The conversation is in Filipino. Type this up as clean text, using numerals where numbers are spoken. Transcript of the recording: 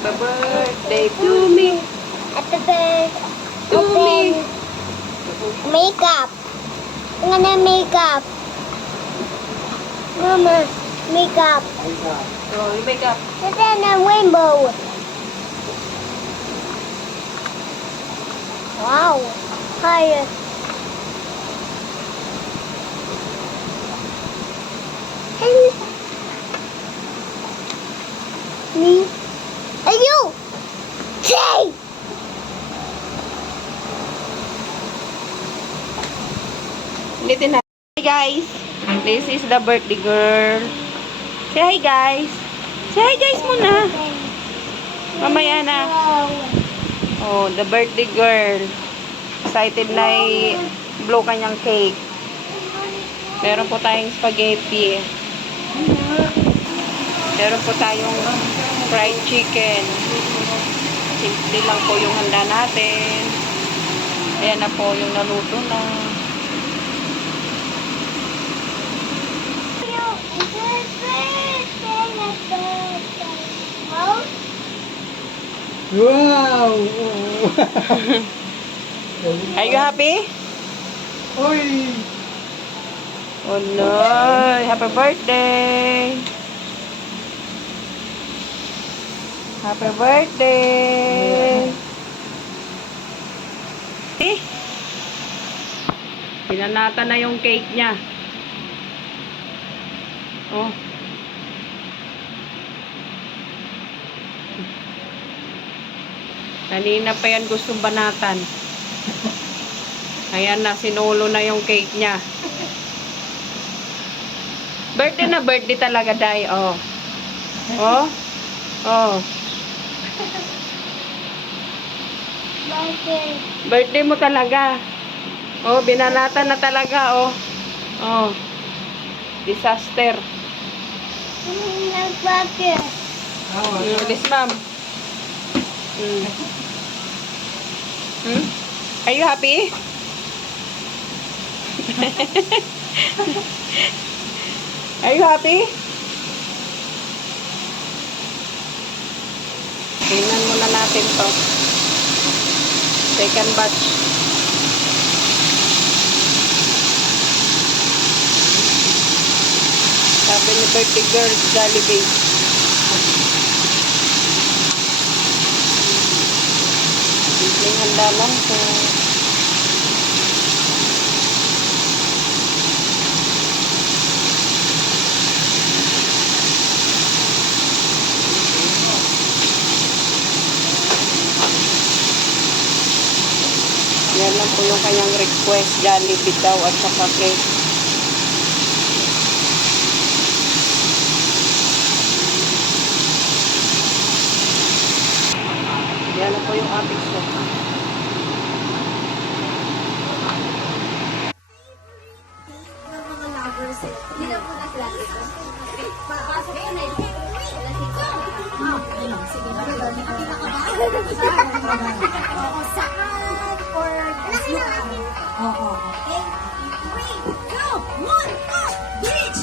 Happy birthday to me. Happy birthday To me. Makeup. Ang na makeup. Mama, makeup. So, yung makeup. Ito na rainbow. Wow. Hi. Me. Ayo. Say. Ulitin na. Hi guys. This is the birthday girl. Say hi guys. Say hi guys muna. Mamaya na. Oh, the birthday girl. Excited na i-blow kanyang cake. Meron po tayong spaghetti. Meron po tayong fried chicken. Simple lang po yung handa natin. Ayan na po yung naluto na. Wow! Are you happy? Oy! Oh no! Happy birthday! Happy birthday! Eh? Pinanata na yung cake niya. Oh. Kanina pa yan gustong banatan. Ayan na, sinulo na yung cake niya. Birthday na birthday talaga, Day. Oh. Oh. Oh. Birthday mo talaga. Oh, binanatan na talaga, oh. Oh. Disaster. Bilis, ma'am. Hmm? Are you happy? Are you happy? Tingnan muna natin to. Second batch. Sabi ni birthday girl, Jollibee. Simpleng handa lang po. Yan lang po yung kanyang request. Jollibee daw at saka cake. Yan lang po yung ating shop. Hindi na po na sila ito. Papasok ko na ito. Sige, nakita ka ba? Oo, saan? Or Christmas? Oo. Okay? 3, 2, 1, go! Beach!